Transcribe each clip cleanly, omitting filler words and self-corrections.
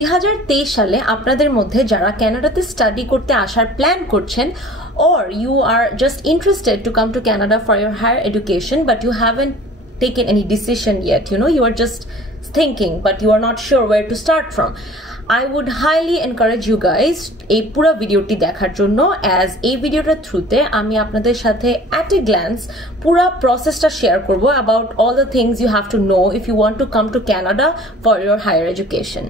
2023 সালে আপনাদের মধ্যে যারা কানাডাতে স্টাডি করতে আসার প্ল্যান করছেন or you are just interested to come to Canada for your higher education but you haven't taken any decision yet, you are just thinking but you are not sure where to start from. I would highly encourage you guys এই পুরো ভিডিওটি দেখার জন্য as এই ভিডিওটার থ্রুতে আমি আপনাদের সাথে at a glance পুরো প্রসেসটা শেয়ার করব about all the things you have to know if you want to come to Canada for your higher education.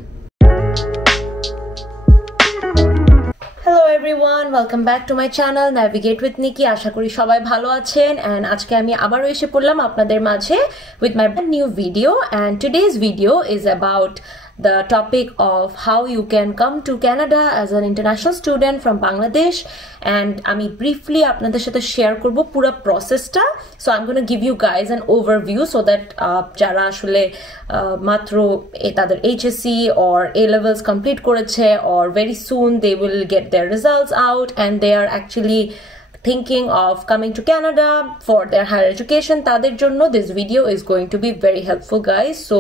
Hello everyone, welcome back to my channel Navigate with Nikki. আশা করি সবাই ভালো আছেন and আজকে আমি আবারো এসে পড়লাম আপনাদের মাঝে with my brand new video and today's video is about the topic of how you can come to Canada as an international student from Bangladesh and আমি briefly আপনাদের সাথে শেয়ার করব পুরো প্রসেসটা so I'm going to give you guys an overview so that যারা আসলে মাত্র তাদের HSC or A levels complete করেছে or very soon they will get their results out and they are actually thinking of coming to Canada for their higher education তাদের জন্য this video is going to be very helpful guys so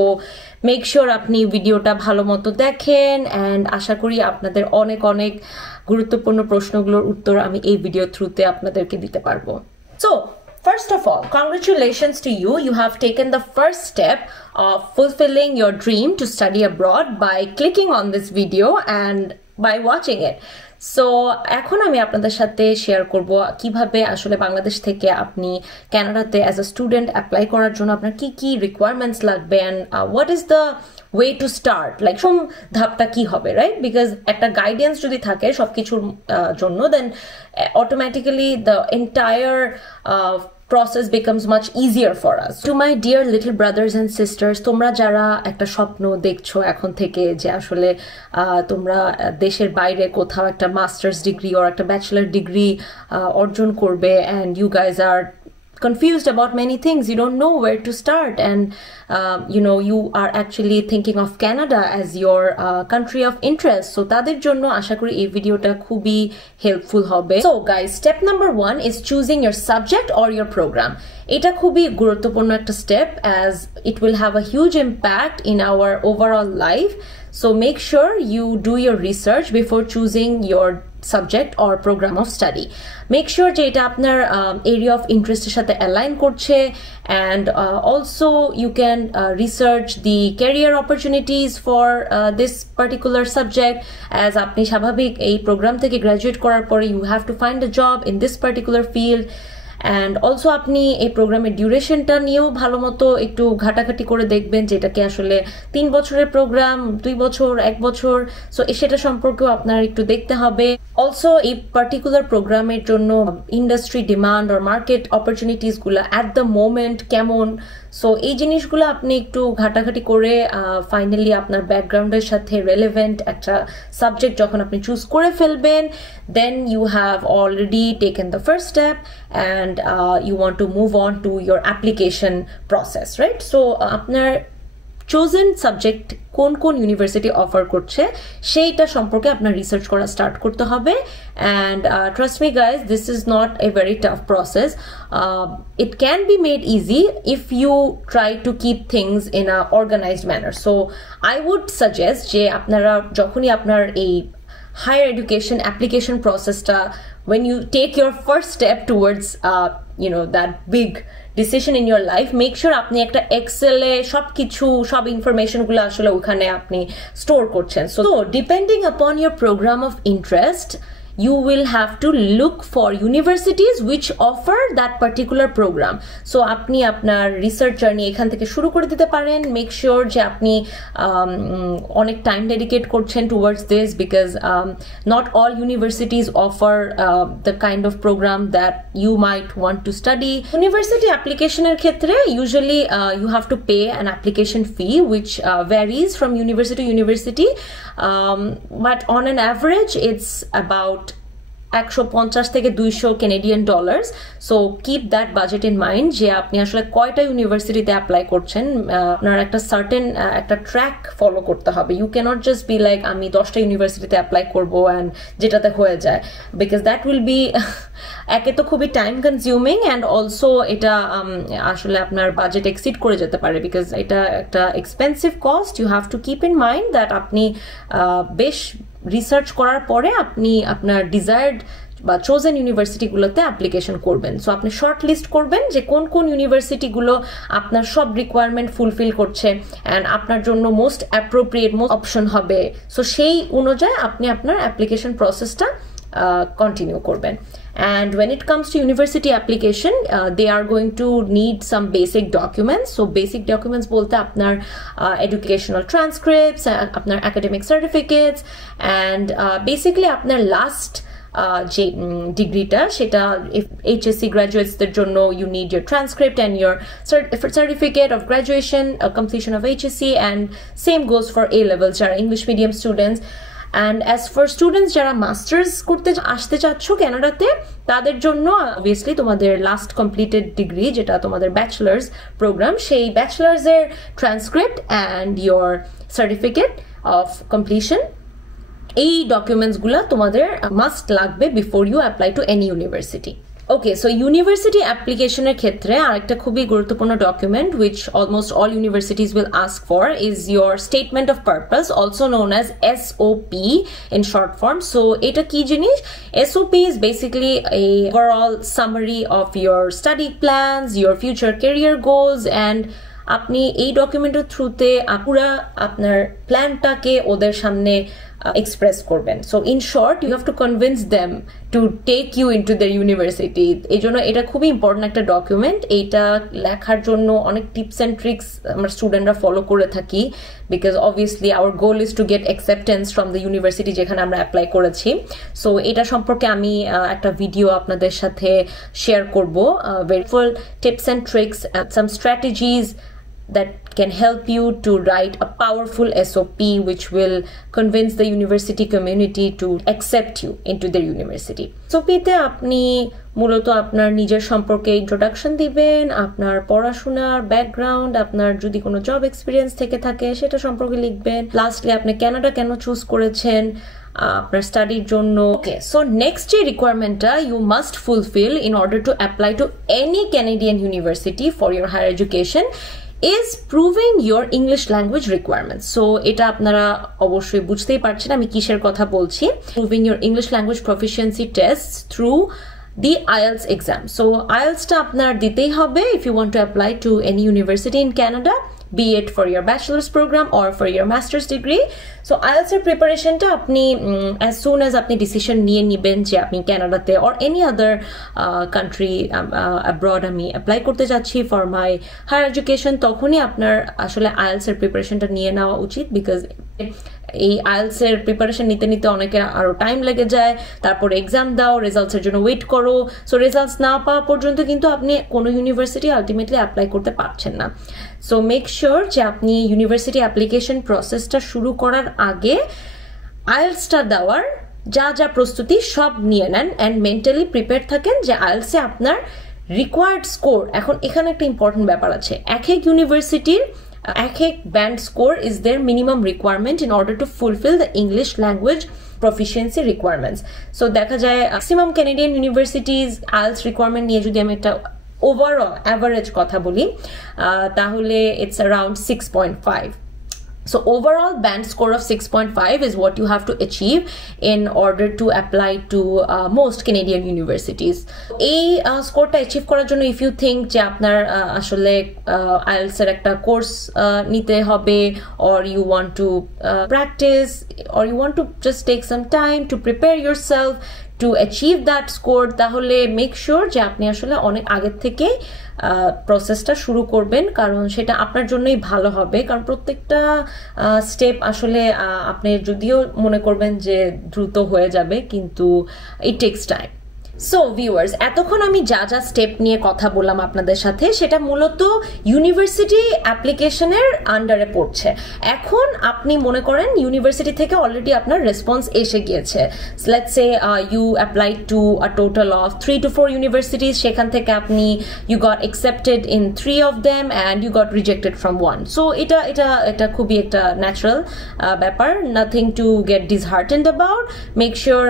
make sure আপনি ভিডিওটা ভালোমতো দেখেন and আশা করি আপনাদের অনেক অনেক গুরুত্বপূর্ণ প্রশ্নগুলোর উত্তর আমি এই ভিডিও থ্রুতে আপনাদেরকে দিতে পারবো so first of all congratulations to you you have taken the first step of fulfilling your dream to study abroad by clicking on this video and by watching it so এখন আমি আপনাদের সাথে শেয়ার করব কিভাবে আসলে বাংলাদেশ থেকে আপনি কানাডাতে as a student অ্যাপ্লাই করার জন্য আপনার কি কি রিকোয়ারমেন্টস লাগবে and what is the way to start like প্রথম ধাপটা কি হবে right because একটা গাইডেন্স যদি থাকে সবকিছুর জন্য then automatically the entire process becomes much easier for us. To my dear little brothers and sisters, তোমরা যারা একটা স্বপ্ন দেখছো এখন থেকে যে আসলে তোমরা দেশের বাইরে কোথাও একটা মাস্টার্স ডিগ্রি or একটা ব্যাচেলর ডিগ্রি অর্জন করবে and you guys are confused about many things you don't know where to start and you are actually thinking of Canada as your country of interest so তাদের জন্য আশা করি এই ভিডিওটা খুবই হেল্পফুল হবে so guys step number 1 is choosing your subject or your program এটা খুবই গুরুত্বপূর্ণ একটা step as it will have a huge impact in our overall life so make sure you do your research before choosing your subject or program of study make sure যে এটা আপনার area of interest এর সাথে align করছে and also you can research the career opportunities for this particular subject as আপনি স্বাভাবিক এই program থেকে graduate করার পরে you have to find a job in this particular field and also আপনি এই প্রোগ্রামের ডিউরেশনটা নিয়েও ভালোমতো একটু ঘাটাঘাটি করে দেখবেন যেটাকে আসলে 3 বছরের প্রোগ্রাম 2 বছর 1 বছর সো সেটা সম্পর্কেও আপনার একটু দেখতে হবে অলসো এই পার্টিকুলার প্রোগ্রামের জন্য industry demand or market opportunities গুলো এট দ্য মোমেন্ট কেমন সো এই জিনিসগুলো আপনি একটু ঘাটাঘাটি করে ফাইনালি আপনার ব্যাকগ্রাউন্ডের সাথে রেলেভেন্ট একটা সাবজেক্ট যখন আপনি চুজ করে ফেলবেন then you have already taken the first step and you want to move on to your application process right so আপনার chosen subject কোন কোন ইউনিভার্সিটি অফার করছে সেইটা সম্পর্কে আপনার রিসার্চ করা স্টার্ট করতে হবে and trust me guys this is not a very tough process it can be made easy if you try to keep things in a organized manner so I would suggest যে আপনারা যখনই আপনার এই higher education application process when you take your first step towards that big decision in your life make sure আপনি একটা Excel এ সব ইনফরমেশন গুলো আসলে ওখানে আপনি স্টোর করছেন so depending upon your program of interest you will have to look for universities which offer that particular program so আপনি আপনার রিসার্চ জার্নি এখান থেকে শুরু করে দিতে পারেন make sure যে আপনি অনেক টাইম ডেডিকেট করছেন towards this because not all universities offer the kind of program that you might want to study university application এর ক্ষেত্রে usually you have to pay an application fee which varies from university to university but on an average it's about 150 থেকে 200 Canadian dollars. So keep that budget in mind যে আপনি আসলে কয়টা ইউনিভার্সিটিতে অ্যাপ্লাই করছেন। আপনার একটা সার্টেন একটা ট্র্যাক ফলো করতে হবে। You can't just be like আমি 10টা ইউনিভার্সিটিতে অ্যাপ্লাই করবো অ্যান্ড যেটাতে হয়ে যায়, বিকজ দ্যাট উইল বি একে তো খুবই টাইম কনজিউমিং অ্যান্ড অলসো এটা আসলে আপনার বাজেট এক্সিড করে যেতে পারে, বিকজ এটা একটা expensive cost. You have to keep in mind that আপনি বেশ রিসার্চ করার পরে আপনি আপনার ডিজায়ার্ড বা চোজেন ইউনিভার্সিটিগুলোতে অ্যাপ্লিকেশন করবেন। সো আপনি শর্ট লিস্ট করবেন যে কোন কোন ইউনিভার্সিটিগুলো আপনার সব রিকোয়ারমেন্ট ফুলফিল করছে অ্যান্ড আপনার জন্য মোস্ট অ্যাপ্রোপ্রিয়েট অপশন হবে। সো সেই অনুযায়ী আপনি আপনার অ্যাপ্লিকেশন প্রসেসটা continue করবেন। And when it comes to university application, they are going to need some basic documents. So basic documents bolte apnar educational transcripts, apnar academic certificates, and basically apnar last যে ডিগ্রিটা সেটা HSC গ্রাজুয়েটসদের জন্য you need your transcript and your certificate of graduation, completion of HSC, and same goes for A levels যারা English medium students. And as for students যারা মাস্টার্স করতে আসতে চাচ্ছ কানাডাতে, তাদের জন্য অবভিয়াসলি তোমাদের লাস্ট কমপ্লিটেড ডিগ্রি যেটা তোমাদের ব্যাচেলার্স প্রোগ্রাম, সেই ব্যাচেলার্সের transcript and your certificate of completion, এই ডকুমেন্টসগুলো তোমাদের মাস্ট লাগবে before you apply to any university. Okay, so university অ্যাপ্লিকেশনের ক্ষেত্রে আরেকটা খুবই গুরুত্বপূর্ণ document which almost all universities will ask for is your statement of purpose, also known as SOP in short form. So এটা কি জিনিস? SOP is basically a overall summary of your study plans, your future career goals, and আপনি এই ডকুমেন্টের থ্রুতে পুরা আপনার প্ল্যানটাকে ওদের সামনে এক্সপ্রেস করবেন। So in short you have to convince them to take you into the university. এই জন্য এটা খুবই ইম্পর্টেন্ট একটা ডকুমেন্ট। এইটা লেখার জন্য অনেক টিপস অ্যান্ড ট্রিক্স আমরা স্টুডেন্টরা ফলো করে থাকি, because obviously hour goal is to get acceptance from the university যেখানে আমরা অ্যাপ্লাই করেছি। সো এটা সম্পর্কে আমি একটা ভিডিও আপনাদের সাথে শেয়ার করবো, ভেরিফুল tips and tricks, some strategies that can help you to write a powerful SOP which will convince the university community to accept you into their university. SOP তে আপনি মূলত আপনার নিজের সম্পর্কে ইন্ট্রোডাকশন দিবেন, আপনার পড়াশোনার ব্যাকগ্রাউন্ড, আপনার যদি কোনো জব এক্সপিরিয়েন্স থেকে থাকে সেটা সম্পর্কে লিখবেন। লাস্টলি আপনি কানাডা কেন চুজ করেছেন আপনার স্টাডির জন্য। ওকে, সো নেক্সট যে রিকোয়ারমেন্টটা you must fulfil in order to apply to any Canadian university for your higher education is proving your English language requirements. So এটা আপনারা অবশ্যই বুঝতেই পারছেন আমি কিসের কথা বলছি। Proving your English language proficiency tests through the IELTS exam. So IELTS টা আপনার দিতেই হবে if you want to apply to any university in Canada, be it for your bachelor's program or for your master's degree. So IELTS এর প্রিপারেশনটা আপনি as soon as আপনি ডিসিশন নিয়ে নিবেন যে আপনি কানাডাতে or any other country abroad আমি অ্যাপ্লাই করতে যাচ্ছি for my higher education, তখনই আপনার আসলে IELTS এর প্রিপারেশনটা নিয়ে নেওয়া উচিত, বিকজ এই আইএলটিএস এর প্রিপারেশন নিতে নিতে অনেকের আরো টাইম লেগে যায়, তারপর এক্সাম দাও, রেজাল্টসের জন্য ওয়েট করো। সো রেজাল্টস না পাওয়া পর্যন্ত কিন্তু আপনি কোনো ইউনিভার্সিটি আলটিমেটলি অ্যাপ্লাই করতে পারছেন না। সো মেক শিওর যে আপনি ইউনিভার্সিটি অ্যাপ্লিকেশন প্রসেসটা শুরু করার আগে আইএলটিএসটা দেওয়ার যা যা প্রস্তুতি সব নিয়ে নেন অ্যান্ড মেন্টালি প্রিপেয়ার থাকেন যে আইএলটিএসে আপনার রিকোয়ার্ড স্কোর। এখন এখানে একটা ইম্পর্টেন্ট ব্যাপার আছে, এক এক ইউনিভার্সিটির এক এক band score is there minimum requirement in order to fulfil the English language proficiency requirements. So দেখা যায় maximum Canadian universities IELTS requirement নিয়ে যদি আমি একটা ওভারঅল অ্যাভারেজ কথা বলি তাহলে it's around 6.5. So overall band score of 6.5 is what you have to achieve in order to apply to most Canadian universities. এই স্কোরটা অ্যাচিভ করার জন্য if you think যে আপনার আসলে IELTS এর একটা কোর্স নিতে হবে, or you want to practice, or you want to just take some time to prepare yourself to achieve that score, তাহলে মেক শিওর যে আপনি আসলে অনেক আগের থেকে প্রসেসটা শুরু করবেন, কারণ সেটা আপনার জন্যই ভালো হবে। কারণ প্রত্যেকটা স্টেপ আসলে আপনি যদিও মনে করবেন যে দ্রুত হয়ে যাবে, কিন্তু ইট টেকস টাইম। সো ভিউয়ার্স, এতক্ষণ আমি যা যা স্টেপ নিয়ে কথা বললাম আপনাদের সাথে সেটা মূলত ইউনিভার্সিটি অ্যাপ্লিকেশনের আন্ডারে পড়ছে। এখন আপনি মনে করেন ইউনিভার্সিটি থেকে অলরেডি আপনার রেসপন্স এসে গিয়েছে। Let's say you applied to a total of 3 to 4 universities, সেখান থেকে আপনি you got accepted in 3 of them and you got rejected from 1. So এটা খুবই একটা ন্যাচারাল ব্যাপার, nothing to get disheartened about. Make sure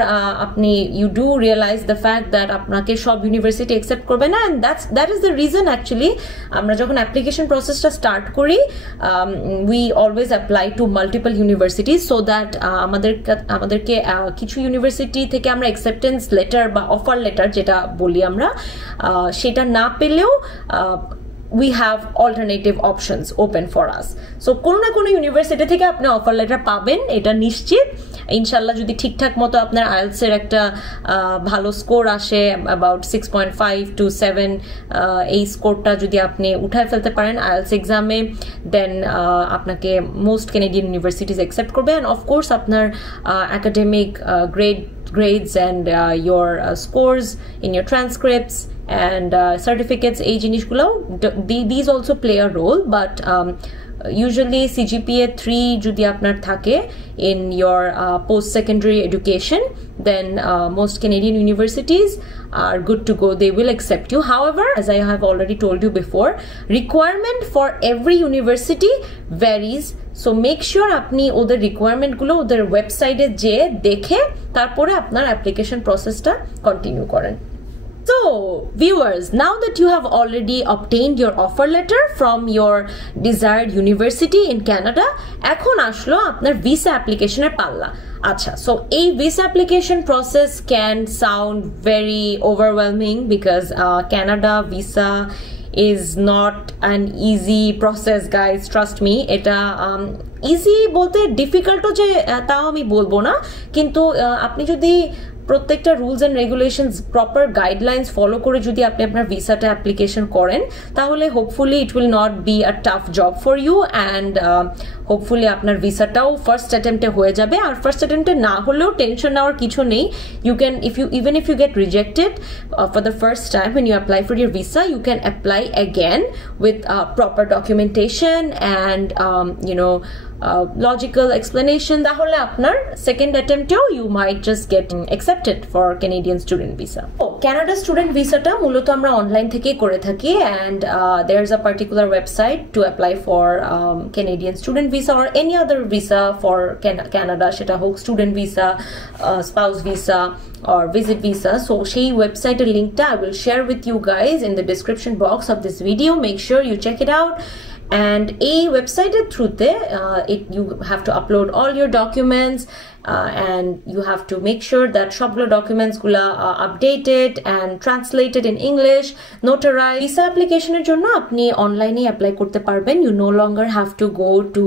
আপনি you do realise the fact that আপনাকে সব ইউনিভার্সিটি অ্যাকসেপ্ট করবে না, and that is the reason actually আমরা যখন অ্যাপ্লিকেশন প্রসেসটা স্টার্ট করি we always apply to multiple universities so that আমাদেরকে কিছু ইউনিভার্সিটি থেকে আমরা অ্যাকসেপ্টেন্স লেটার বা অফার লেটার যেটা বলি আমরা, সেটা না পেলেও we have alternative options open for us. So কোনো না কোনো ইউনিভার্সিটি থেকে আপনি অফার লেটার পাবেন, এটা নিশ্চিত। ইনশাল্লাহ যদি ঠিকঠাক মতো আপনার আইএলটিএস এর একটা ভালো স্কোর আসে, অ্যাবাউট 6.5 to 7, এই স্কোরটা যদি আপনি উঠায় ফেলতে পারেন আইএলটিএস এক্সামে, দেন আপনাকে মোস্ট কানাডিয়ান ইউনিভার্সিটিজ অ্যাকসেপ্ট করবে। অ্যান্ড অফকোর্স আপনার academic grades and your scores in your transcripts and certificates, এই জিনিসগুলো these also play a role, but usually CGPA 3 যদি আপনার থাকে in your post-secondary education, then most Canadian universities are good to go. They will accept you. However, as I have already told you before, requirement for every university varies. So make sure আপনি ওদের রিকোয়ারমেন্ট গুলো ওদের ওয়েবসাইটে যেয়ে দেখে তারপরে আপনার অ্যাপ্লিকেশন প্রসেসটা কন্টিনিউ করেন। So viewers, now that you have already obtained your offer letter from your desired university in Canada, এখন আসলো আপনার ভিসা অ্যাপ্লিকেশনের পাল্লা। আচ্ছা, সো এই visa application process can sound very overwhelming because Canada visa is not an easy process, guys, trust me. এটা ইজি বলতে ডিফিকাল্টও যে তাও আমি বলবো না, কিন্তু আপনি যদি প্রত্যেকটা rules and regulations proper guidelines follow করে যদি আপনি আপনার ভিসাটা অ্যাপ্লিকেশন করেন, তাহলে hopefully it will not be a tough job for you, and hopefully আপনার ভিসাটাও ফার্স্ট অ্যাটেম্পটে হয়ে যাবে। আর ফার্স্ট অ্যাটেম্পটে না হলেও টেনশন নেওয়ার কিছু নেই। You can even if you get rejected for the first time when you apply for your visa, you can apply again with proper documentation and logical explanation. তাহলে আপনার সেকেন্ড অ্যাটেম্পটেও you might just get accepted for Canadian student visa. Canada student ভিসাটা মূলত আমরা অনলাইন থেকে করে থাকি, and there's a particular website to apply for Canadian student visa or any other visa for Canada, সেটা হোক student visa, spouse visa or visit visa. So সেই ওয়েবসাইটের লিঙ্কটা I will share with you guys in the description box of this video. Make sure you check it out. And a website through there, you have to upload all your documents, and you have to make sure that সবগুলো documents গুলা updated and translated in English, notarized. Visa application এর জন্য আপনি অনলাইনে অ্যাপ্লাই করতে পারবেন। You no longer have to go to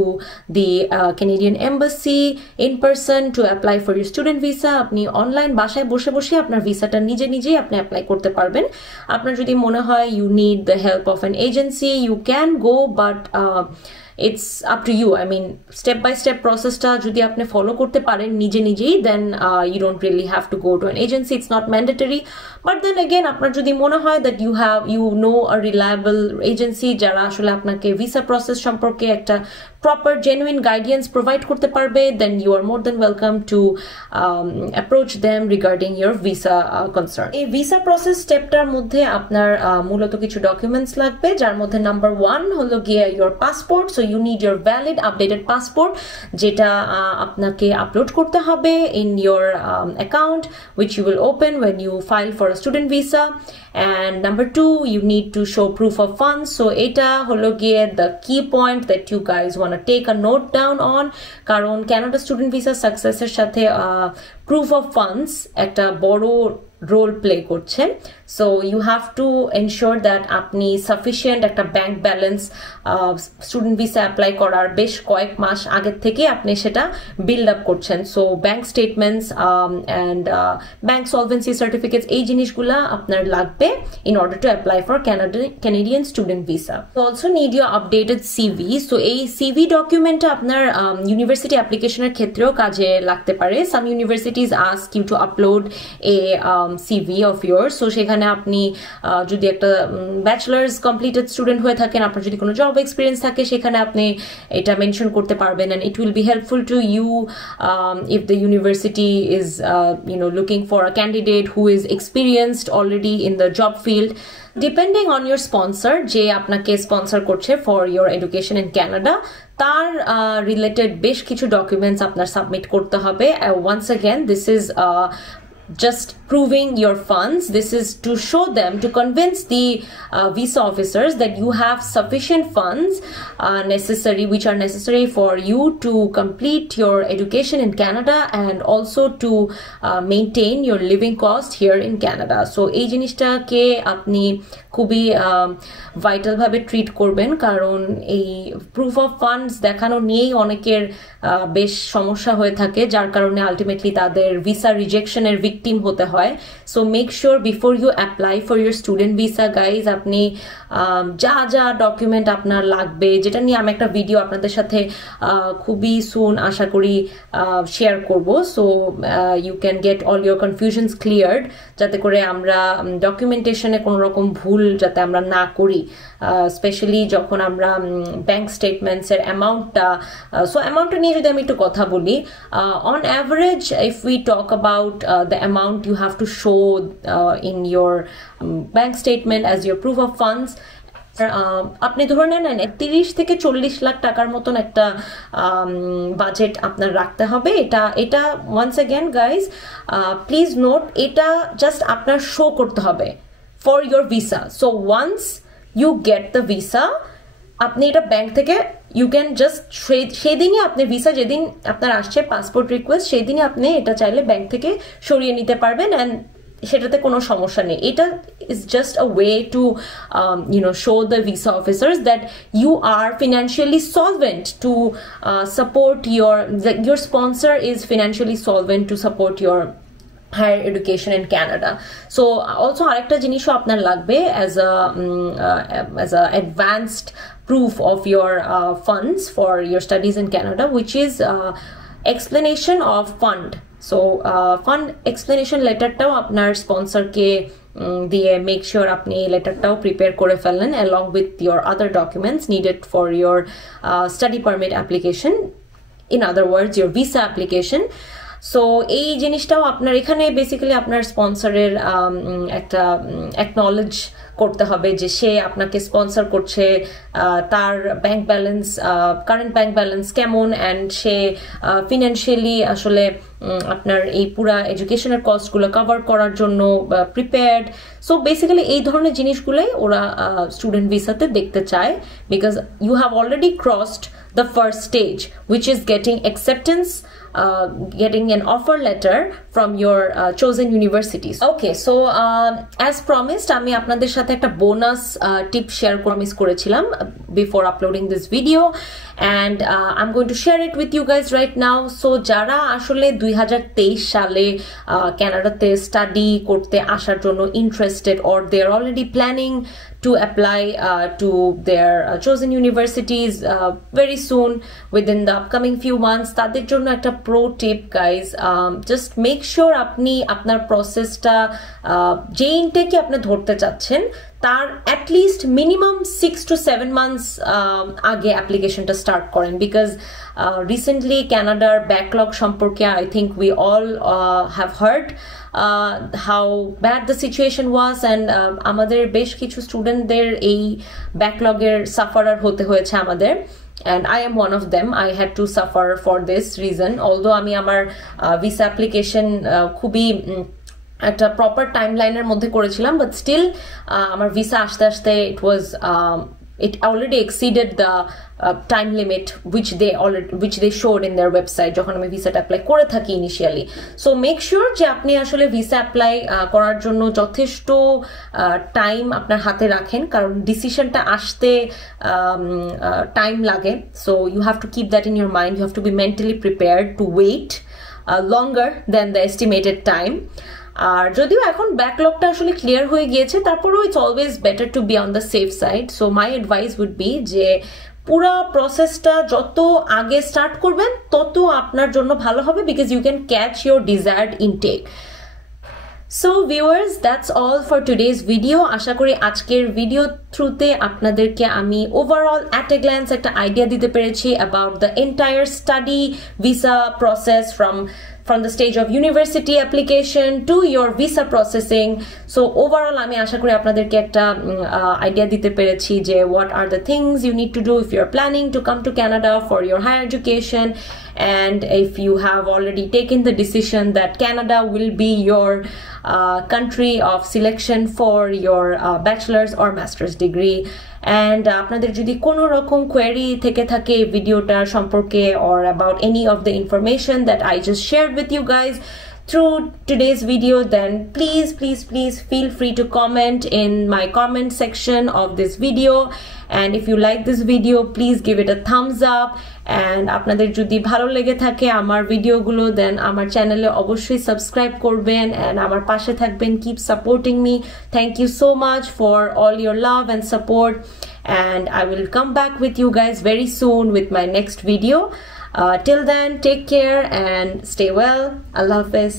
the Canadian embassy in person to apply for your student visa. আপনি অনলাইন বাসায় বসে বসে আপনার ভিসাটা নিজেই আপনি অ্যাপ্লাই করতে পারবেন। আপনার যদি মনে হয় you need the help of an agency, you can go, but it's up to you. I mean, step by step processটা যদি আপনি ফলো করতে পারেন নিজেই, then you don't really have to go to an agency. It's not mandatory. But then again, আপনার যদি মনে হয় that you know a reliable agency যারা আসলে আপনাকে ভিসা প্রসেস সম্পর্কে একটা proper genuine guidance provide করতে পারবে, then you are more than welcome to approach them regarding your visa concern. এই ভিসা প্রসেস স্টেপটার মধ্যে আপনার মূলত কিছু ডকুমেন্টস লাগবে, যার মধ্যে নাম্বার 1 হলো গিয়ে your passport. So you need your valid updated passport, যেটা আপনাকে আপলোড করতে হবে in your account which you will open when you file for a student visa. And number 2, you need to show proof of funds. So এটা হলো গিয়ে the key point that you guys want to take a note down on, কারণ Canada student visa success এর সাথে proof of funds একটা বড় role play করছে। So you have to ensure that আপনি সাফিসিয়েন্ট একটা bank balance student visa apply করার বেশ কয়েক মাস আগের থেকে আপনি সেটা বিল্ড আপ করছেন। So bank statements and bank solvency certificates, এই জিনিসগুলা আপনার লাগবে in order to apply for Canadian student visa. You also need your updated CV. So এই CV ডকুমেন্টটা আপনার ইউনিভার্সিটি অ্যাপ্লিকেশনের ক্ষেত্রেও কাজে লাগতে পারে। Some universities ask you to upload a CV of yours. So সেখানে আপনি যদি একটা ব্যাচেলার্স কমপ্লিটেড স্টুডেন্ট হয়ে থাকেন, আপনার যদি কোনো জব এক্সপিরিয়েন্স থাকে সেখানে আপনি এটা মেনশন করতে পারবেন, and it will be helpful to you if the university is looking for a candidate who is experienced already in the job field. Depending on your sponsor, যে আপনাকে স্পন্সর করছে for your education in Canada, তার রিলেটেড বেশ কিছু ডকুমেন্টস আপনার সাবমিট করতে হবে. Once again, this is just proving your funds. This is to show them, to convince the visa officers that you have sufficient funds which are necessary for you to complete your education in Canada and also to maintain your living cost here in Canada. So এই জিনিসটাকে আপনি খুবই ভাইটাল ভাবে ট্রিট করবেন, কারণ এই proof of funds দেখানো নিয়েই অনেকের বেশ সমস্যা হয়ে থাকে, যার কারণে আলটিমেটলি তাদের ভিসা রিজেকশনের ভিকটিম হতে হয়. So make sure before you apply for your student visa guys, আপনি যা যা ডকুমেন্ট আপনার লাগবে, যেটা নিয়ে আমি একটা ভিডিও আপনাদের সাথে খুবই সুন আশা করি শেয়ার করব. So you can get all your confusions cleared, যাতে করে আমরা ডকুমেন্টেশনে কোনো রকম ভুল যাতে আমরা না করি, স্পেশালি যখন আমরা ব্যাংক স্টেটমেন্টসের অ্যামাউন্টটা নিয়ে যদি আমি একটু কথা বলি, on average if we talk about the amount you have to show in your bank statement as your proof of funds, আপনি ধরে নেন 30 থেকে 40 লাখ টাকার মতন একটা বাজেট আপনার রাখতে হবে. এটা once again guys please note, এটা জাস্ট আপনার শো করতে হবে for your visa. So once you get the visa, আপনি এটা ব্যাংক থেকে ইউ ক্যান জাস্ট সেদিনই আপনি ভিসা যেদিন আপনার আসছে পাসপোর্ট রিকোয়েস্ট, সেদিনই আপনি এটা চাইলে ব্যাংক থেকে সরিয়ে নিতে পারবেন, অ্যান্ড সেটাতে কোনো সমস্যা নেই. এটা is just a way to show the visa officers that you are financially solvent to support your sponsor is financially solvent to support your higher education in Canada. So also arekta jinisho apnar lagbe as a advanced proof of your funds for your studies in Canada, which is explanation of fund. So fund explanation letter tao apnar sponsor ke দিয়ে make sure আপনি লেটারটাও প্রিপেয়ার করে ফেলেন along with your other documents needed for your study permit application, in other words your visa application. So এই জিনিসটাও আপনার এখানে বেসিক্যালি আপনার স্পন্সরের একটা অ্যাকনলেজ করতে হবে যে সে আপনাকে স্পন্সর করছে, তার bank balance, current bank balance কেমন, অ্যান্ড সে ফিনান্সিয়ালি আসলে আপনার এই পুরা এডুকেশনের কস্টগুলো কভার করার জন্য প্রিপেয়ার্ড. সো বেসিক্যালি এই ধরনের জিনিসগুলোই ওরা স্টুডেন্ট ভিসাতে দেখতে চায়, because you have already crossed the first stage, which is getting acceptance, getting an offer letter from your chosen universities. Okay, so as promised, আমি আপনাদের সাথে একটা বোনাস টিপ শেয়ার প্রমিস করেছিলাম before uploading this video, and I'm going to share it with you guys right now. So যারা আসলে 2023 সালে কানাডাতে স্টাডি করতে আসার জন্য interested, or they are already planning to apply to their chosen universities very soon within the upcoming few months, তাদের জন্য একটা pro tip guys, just make sure আপনি আপনার প্রসেসটা যে ইনটেকে আপনি ধরতে চাচ্ছেন তার at least minimum 6 to 7 months আগে অ্যাপ্লিকেশনটা স্টার্ট করেন, বিকজ recently Canadaর ব্যাকলগ সম্পর্কে I think we all have heard how bad the situation was, and আমাদের বেশ কিছু স্টুডেন্টদের এই ব্যাকলগের সাফারার হতে হয়েছে আমাদের, and I am one of them. I had to suffer for this reason, although আমি আমার ভিসা অ্যাপ্লিকেশন খুবই একটা প্রপার টাইমলাইনের মধ্যে করেছিলাম, বাট স্টিল আমার ভিসা আসতে আসতে it already exceeded the time limit which they showed in their website যখন আমি ভিসাটা অ্যাপ্লাই করে থাকি ইনিশিয়ালি. সো মেক শিওর যে আপনি আসলে ভিসা অ্যাপ্লাই করার জন্য যথেষ্ট টাইম আপনার হাতে রাখেন, কারণ ডিসিশনটা আসতে টাইম লাগে. So you have to keep that in your mind, you have to be mentally prepared to wait longer than the estimated time. আর যদিও এখন ব্যাকলগটা আসলে ক্লিয়ার হয়ে গিয়েছে, তারপরেও it's always better to be on the safe side. So my advice would be যে পুরা প্রসেসটা যত আগে স্টার্ট করবেন তত আপনার জন্য ভালো হবে, because you can catch your desired intake. So viewers, that's all for today's video. আশা করি আজকের ভিডিও থ্রুতে আপনাদেরকে আমি ওভারঅল at a glance একটা আইডিয়া দিতে পেরেছি about the entire study visa process from the stage of university application to your visa processing. So overall আমি আশা করি আপনাদেরকে একটা আইডিয়া দিতে পেরেছি যে what are the things you need to do if you're planning to come to Canada for your higher education, and if you have already taken the decision that Canada will be your country of selection for your bachelor's or master's degree. And আপনাদের যদি কোনো রকম কোয়েরি থেকে থাকে ভিডিওটার সম্পর্কে or about any of the information that I just shared with you guys through today's video, then please feel free to comment in my comment section of this video. And if you like this video, please give it a thumbs up. And আপনাদের যদি ভালো লেগে থাকে আমার ভিডিওগুলো, then আমার চ্যানেলে অবশ্যই সাবস্ক্রাইব করবেন and আমার পাশে থাকবেন. Keep supporting me. Thank you so much for all your love and support, and I will come back with you guys very soon with my next video. Till then, take care and stay well. Allah Hafiz.